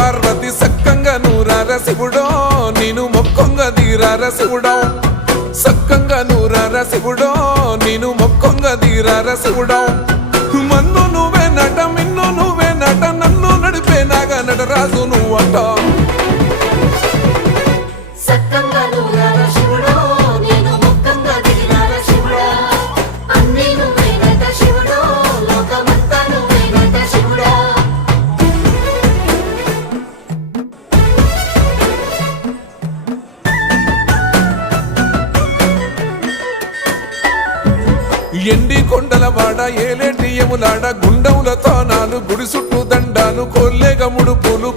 పార్వతి సక్కంగా నూరార శివుడో నేను మొక్కొంగ దీరార శివుడో సక్కంగా నూరార శివుడో నేను మొక్కొంగ దీరార శివుడో మన్ను నువ్వే నట మిన్ను నువ్వే నట నన్ను నడిపే నాగ నటరాజు నువ్వట ఎండి కొండల వాడ ఏలేటి యములాడ గుండములతో నాలు గుడి చుట్టూ దండాలు కొల్లేగ ముడుపులు